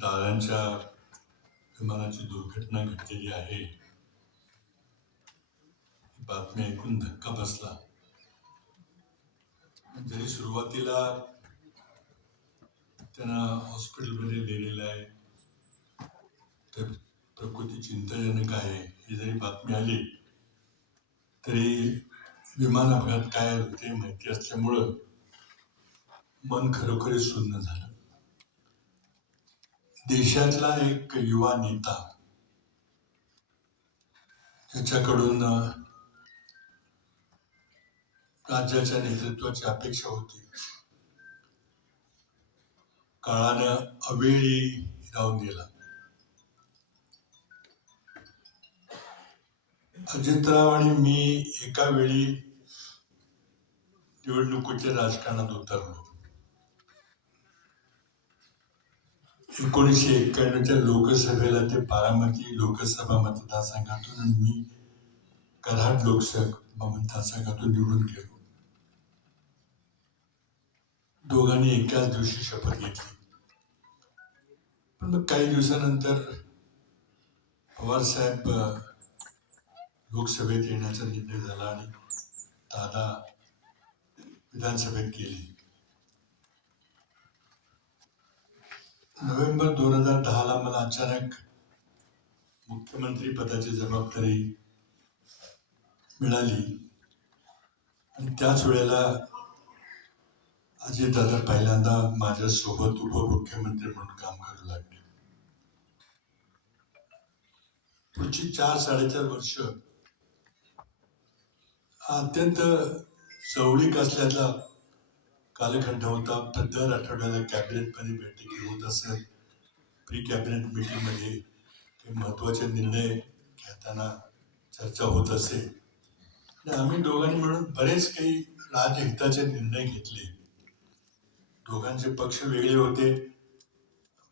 दादांच्या विमानाची दुर्घटना घडलेली आहे ही बातमी ऐकून धक्का बसला. जरी सुरुवातीला त्यांना हॉस्पिटलमध्ये नेलेलं आहे, तर प्रकृती चिंताजनक आहे ही जरी बातमी आली तरी विमान अपघात काय होते माहिती असल्यामुळं मन खरोखरीच सुन्न झालं. देशातला एक युवा नेता त्याच्याकडून राज्याच्या नेतृत्वाची अपेक्षा होती, काळानं अवेळी राहून गेला. अजितराव आणि मी एका वेळी निवडणुकीच्या राजकारणात उतरलो. 1991च्या लोकसभेला ते बारामती लोकसभा मतदारसंघातून आणि मी कराड लोकसभा मतदारसंघातून निवडून गेलो. दोघांनी एकाच दिवशी शपथ घेतली. पण मग काही दिवसानंतर पवार साहेब लोकसभेत येण्याचा निर्णय झाला आणि दादा विधानसभेत गेले. नोव्हेंबर 2010ला मला अचानक मुख्यमंत्री पदाची जबाबदारी मिळाली आणि त्याच वेळेला अजितदादा पहिल्यांदा माझ्यासोबत उपमुख्यमंत्री म्हणून काम करू लागले. पुढची 4-4.5 वर्ष अत्यंत जवळीक असल्याचा कालखंड होता. दर आठवड्याला कॅबिनेटमध्ये बैठकी होत असत. प्री कॅबिनेट मीटिंगमध्ये काही महत्वाचे निर्णय घेताना चर्चा होत असे. आम्ही दोघांनी मिळून बरेच काही राजहिताचे निर्णय घेतले. दोघांचे पक्ष वेगळे होते.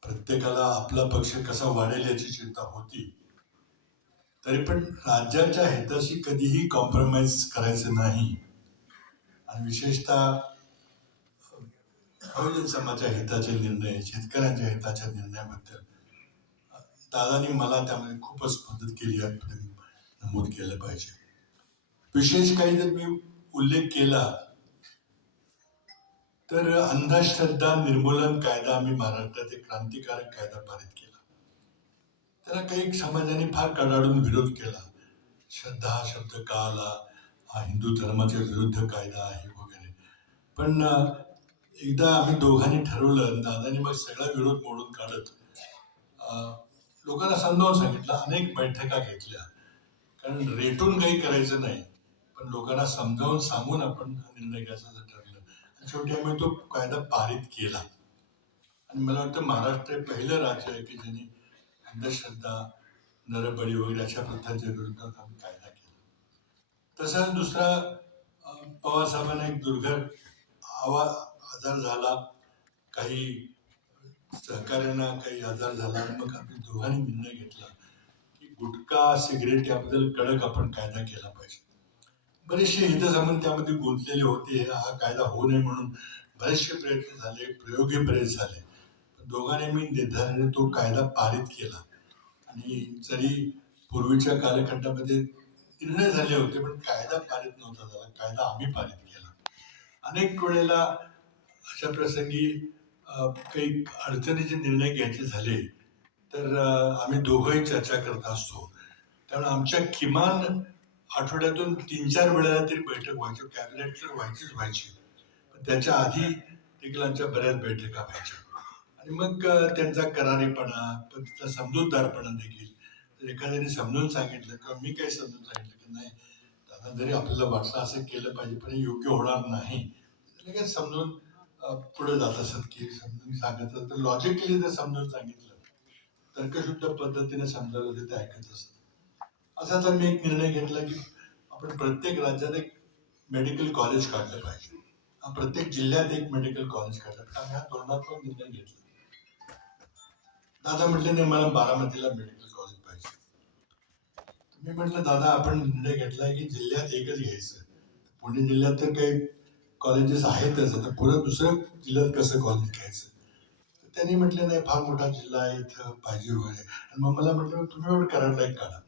प्रत्येकाला आपला पक्ष कसा वाढेल याची चिंता होती. तरी पण राज्याच्या हिताशी कधीही कॉम्प्रोमाइज करायचं नाही आणि विशेषतः बहुजन समाजाच्या हिताचे निर्णय, शेतकऱ्यांच्या हिताच्या निर्णयाबद्दल दादांनी मला त्यामध्ये खूपच मदत केली आहे, नमूद केलं पाहिजे. विशेष काही जर मी उल्लेख केला तर अंधश्रद्धा निर्मूलन कायदा आम्ही महाराष्ट्रात एक क्रांतिकारक कायदा पारित केला. त्याला काही समाजाने फार कडाडून विरोध केला. श्रद्धा हा शब्द का आला, हा हिंदू धर्माच्या विरुद्ध कायदा आहे वगैरे. पण एकदा आम्ही दोघांनी ठरवलं, दादांनी मग सगळा विरोध मोडून काढत लोकांना समजावून सांगितलं. अनेक बैठका घेतल्या, कारण रेटून काही करायचं नाही, पण लोकांना समजावून सांगून आपण निर्णय घ्यायचा ठरलं. आणि शेवटी आम्ही तो कायदा पारित केला. आणि मला वाटतं महाराष्ट्र हे पहिलं राज्य आहे की ज्यांनी अंधश्रद्धा, नरबळी वगैरे अशा प्रथांच्या विरोधात आम्ही कायदा केला. तसंच दुसरा पवार साहेबांना एक दुर्धर आजार झाला, काही सहकार्यांना काही आजार झाला आणि मग आम्ही दोघांनी निर्णय घेतला की गुटखा, सिगरेट याबद्दल कडक आपण कायदा केला पाहिजे. बरेचसे हितसंबंध त्यामध्ये गुंतलेले होते. हा कायदा होऊ नये म्हणून बरेचसे प्रयत्न झाले, प्रयोगही बरेच झाले. दोघांनी मी निर्धाराने तो कायदा पारित केला. आणि जरी पूर्वीच्या कालखंडामध्ये निर्णय झाले होते पण कायदा पारित नव्हता झाला, कायदा आम्ही पारित केला. अनेक वेळेला अशा प्रसंगी काही अडचणीचे निर्णय घ्यायचे झाले तर आम्ही दोघंही चर्चा करत असतो. त्यामुळे आमच्या किमान आठवड्यातून 3-4 वेळेला तरी बैठक व्हायची. कॅबिनेट तर व्हायची, पण त्याच्या आधी देखील आमच्या बऱ्याच बैठका व्हायच्या. आणि मग त्यांचा करारीपणा, पण त्याचा समजूतदारपणा देखील. तर एखाद्याने समजून सांगितलं किंवा मी काही समजून सांगितलं की नाही दादा, जरी आपल्याला वाटलं असं केलं पाहिजे पण योग्य होणार नाही, लगेच समजून पुढे जात असत की समजून सांगत असत. लॉजिकली जर समजून सांगितलं, तर्कशुद्ध पद्धतीने समजावलं तर ते ऐकत असत. असा तर मी एक निर्णय घेतला की आपण प्रत्येक राज्यात एक मेडिकल कॉलेज काढलं पाहिजे. प्रत्येक जिल्ह्यात एक मेडिकल कॉलेज काढलं. आम्ही हा धोरणात्मक निर्णय घेतला. दादा म्हटले नाही, मला बारामतीला मेडिकल कॉलेज पाहिजे. मी म्हटलं दादा, आपण निर्णय घेतलाय की जिल्ह्यात एकच घ्यायचं. पुणे जिल्ह्यात तर काही कॉलेजेस आहेतच, आता पुढे दुसऱ्या जिल्ह्यात कसं कॉलेज घ्यायचं. त्यांनी म्हटलं नाही फार मोठा जिल्हा आहे इथं पाहिजे वगैरे. आणि मग मला म्हटलं तुम्ही एवढं कराडला एक काढा.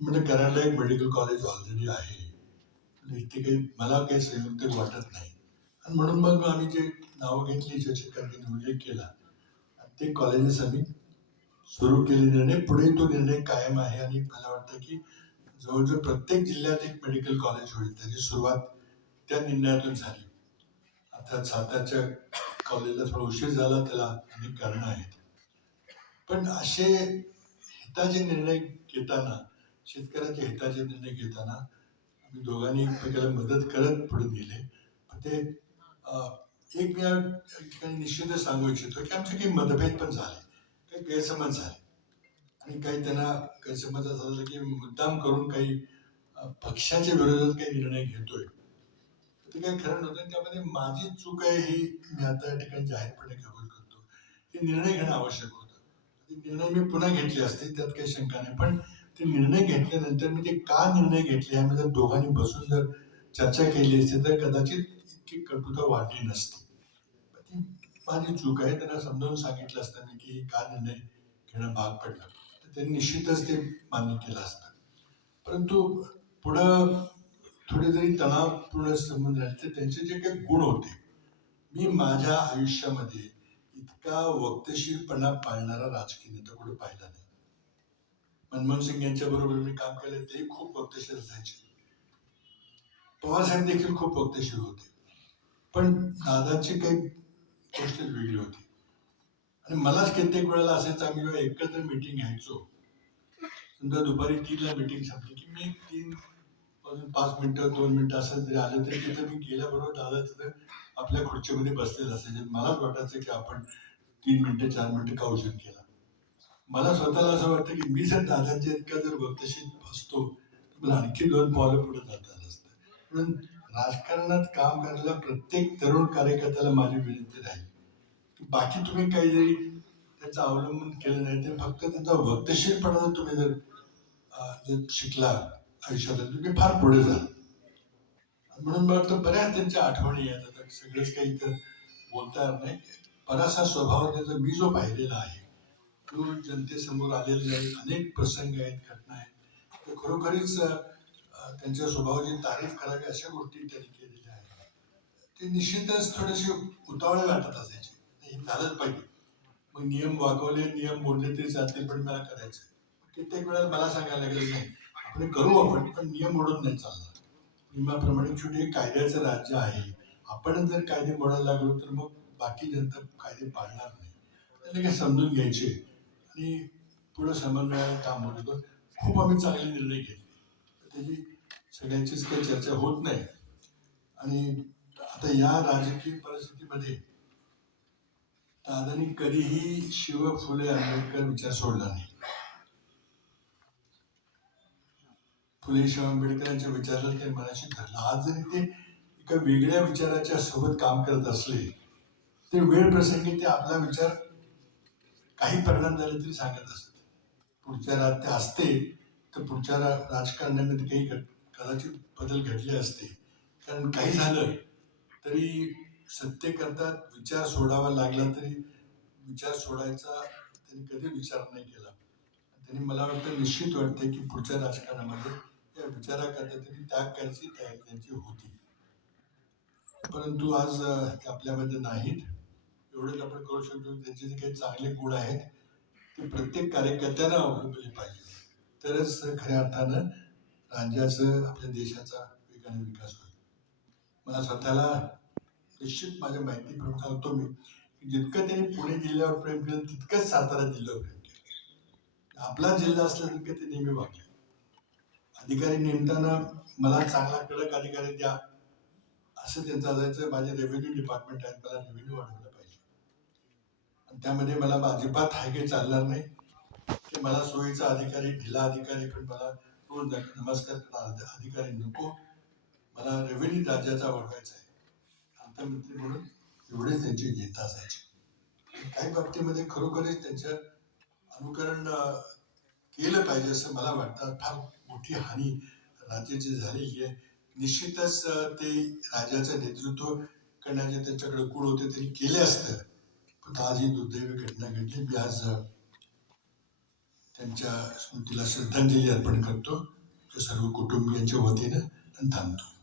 म्हणजे कराडला एक मेडिकल कॉलेज ऑलरेडी आहे, इथे काही मला काही संयुक्त वाटत नाही. आणि म्हणून मग आम्ही जे नावं घेतली ज्याचे काही उल्लेख केला ते कॉलेजेस आम्ही सुरू केले. निर्णय पुढे तो निर्णय कायम आहे आणि मला वाटतं की जवळजवळ प्रत्येक जिल्ह्यात एक मेडिकल कॉलेज होईल. त्याची सुरुवात त्या निर्णयातून झाली. आता सातारच्या कॉलेजला थोडा उशीर झाला, त्याला अनेक कारणं आहेत. पण असे हिताचे निर्णय घेताना, शेतकऱ्याच्या हिताचे निर्णय घेताना आम्ही दोघांनी एकमेकाला मदत करत पुढे गेले. ते एक मी या ठिकाणी निश्चितच सांगू इच्छितो की आमचे काही मतभेद पण झाले, काही गैरसमज झाले आणि काही त्यांना गैरसमज झाला की मुद्दाम करून काही पक्षाच्या विरोधात काही निर्णय घेतोय, ते काही खरं नव्हतं. त्यामध्ये माझी चूक आहे ही मी आता या ठिकाणी जाहीरपणे कबूल करतो. ते निर्णय घेणं आवश्यक होतं. ते निर्णय मी पुन्हा घेतले असते, त्यात काही शंका नाही. पण ते निर्णय घेतल्यानंतर मी ते का निर्णय घेतले यामध्ये जर दोघांनी बसून जर चर्चा केली असती तर कदाचित इतकी कटुता वाढली नसती. ती माझी चूक आहे. त्यांना समजावून सांगितलं असतं मी की का निर्णय घेणं भाग पडलं, तर त्यांनी निश्चितच ते मान्य केलं असतं. परंतु पुढं थोडे जरी तणावपूर्ण संबंध राहिले तर त्यांचे जे काही गुण होते, मी माझ्या आयुष्यामध्ये इतका वक्तशीरपणा पाळणारा राजकीय नेता कुठे पाहिला नाही. मनमोहन सिंग यांच्या बरोबर मी काम केलं, ते खूप वक्तशीर असायचे. पवारसाहेब देखील खूप वक्तशीर होते. पण दादाची काही गोष्ट वेगळी होती. आणि मलाच कित्येक वेळेला असायचं, आम्ही जेव्हा एकत्र मिटिंग घ्यायचो, समजा दुपारी 3ला मिटिंग संपली की मी 3 वाजून 5 मिनिटं 2 मिनिटं असं जरी आलं तरी तिथं मी गेल्याबरोबर दादा तिथं आपल्या खुर्चीमध्ये बसलेलं असायचे. मलाच वाटायचं की आपण 3 मिनिटं 4 मिनिटं का उशीर केला. मला स्वतःला असं वाटतं की मी जर दादांच्या इतका जर वक्तशीर असतो तर मला आणखी 2 पावलं पुढे जाता आलं असतं. म्हणून राजकारणात काम करायला प्रत्येक तरुण कार्यकर्त्याला माझी विनंती राहील की बाकी तुम्ही काही जरी त्याचं अवलंबन केलं नाही, तर फक्त त्यांचा वक्तशीरपणा जर तुम्ही जर शिकला आयुष्यात तुम्ही फार पुढे जाल. म्हणून मला वाटतं बऱ्याच त्यांच्या आठवणी आहेत. आता सगळंच काही तर बोलता येणार नाही. बराचसा स्वभाव त्याचा मी जो पाहिलेला आहे तो जनतेसमोर आलेले आहेत. अनेक प्रसंग आहेत, घटना आहेत. तर खरोखरीच त्यांच्या स्वभावाची तारीफ करावी अशा गोष्टी त्यांनी केलेल्या आहेत. ते निश्चितच थोडेसे उतावळे वाटत असायचे, हे झालंच पाहिजे. मग नियम वागवले, नियम मोडले तरी चालतील, पण मला करायचं. कित्येक वेळा मला सांगायला लागेल नाही आपण करू, आपण पण नियम मोडून नाही चालणार. नियमाप्रमाणे शेवटी कायद्याचं राज्य आहे. आपण जर कायदे मोडायला लागलो तर मग बाकी जनता कायदे पाळणार नाही. त्याला काही समजून घ्यायचे आणि पुढे समन्वयाने काम होत होतं. खूप आम्ही चांगले निर्णय घेतले. त्याची सगळ्यांचीच काही चर्चा होत नाही. आणि आता या राजकीय परिस्थितीमध्ये दादांनी कधीही शिव फुले आंबेडकर विचार सोडला नाही. फुले शाहू आंबेडकरांच्या विचाराला ते मनाशी धरलं. आज जरी ते एका वेगळ्या विचाराच्या सोबत काम करत असले ते वेळ प्रसंगी ते आपला विचार काही परिणाम झाले तरी सांगत असत. पुढच्या रात ते असते तर पुढच्या राजकारणामध्ये काही कदाचित बदल घडले असते. कारण काही झालं तरी सत्तेकरता विचार सोडावा लागला तरी विचार सोडायचा त्यांनी कधी विचार नाही केला. त्यांनी मला वाटतं निश्चित वाटतं की पुढच्या राजकारणामध्ये या विचाराकरता त्यांनी त्याग करायची तयारी त्यांची होती. परंतु आज ते आपल्यामध्ये नाहीत. एवढंच आपण करू शकतो. त्यांचे जे काही चांगले गुण आहेत ते प्रत्येक कार्यकर्त्यानं अवलंबले पाहिजे, तरच खऱ्या अर्थानं राज्याचं आपल्या देशाचा वेगाने विकास होईल. मला स्वतःला निश्चित माझ्या माहितीप्रमाणे सांगतो मी की जितकं त्यांनी पुणे जिल्ह्यावर प्रेम केलं तितकंच सातारा जिल्ह्यावर प्रेम केलं. आपला जिल्हा असल्यासारखं ते नेहमी वागले. अधिकारी नेमताना मला चांगला कडक अधिकारी द्या असं त्यांचं असायचं. माझे रेव्हेन्यू डिपार्टमेंट आहे, मला रेव्हेन्यू वाढवलं पाहिजे आणि त्यामध्ये मला अजिबात हाय काही चालणार नाही की मला सोयीचा अधिकारी, ढिला अधिकारी, पण मला रोज नमस्कार करणारा अधिकारी नको. मला रेव्हेन्यू राज्याचा वाढवायचा आहे. अर्थमंत्री म्हणून एवढेच त्यांची जिद्द असायची. काही बाबतीमध्ये खरोखरच त्यांचं अनुकरण केलं पाहिजे असं मला वाटतं. फार मोठी हानी राज्याची झालेली आहे. निश्चितच ते राज्याचं नेतृत्व करण्याचे त्यांच्याकडे गुण होते, त्यांनी केले असतं. पण आज ही दुर्दैवी घटना घडली. मी आज त्यांच्या स्मृतीला श्रद्धांजली अर्पण करतो सर्व कुटुंबियांच्या वतीनं आणि थांबतो.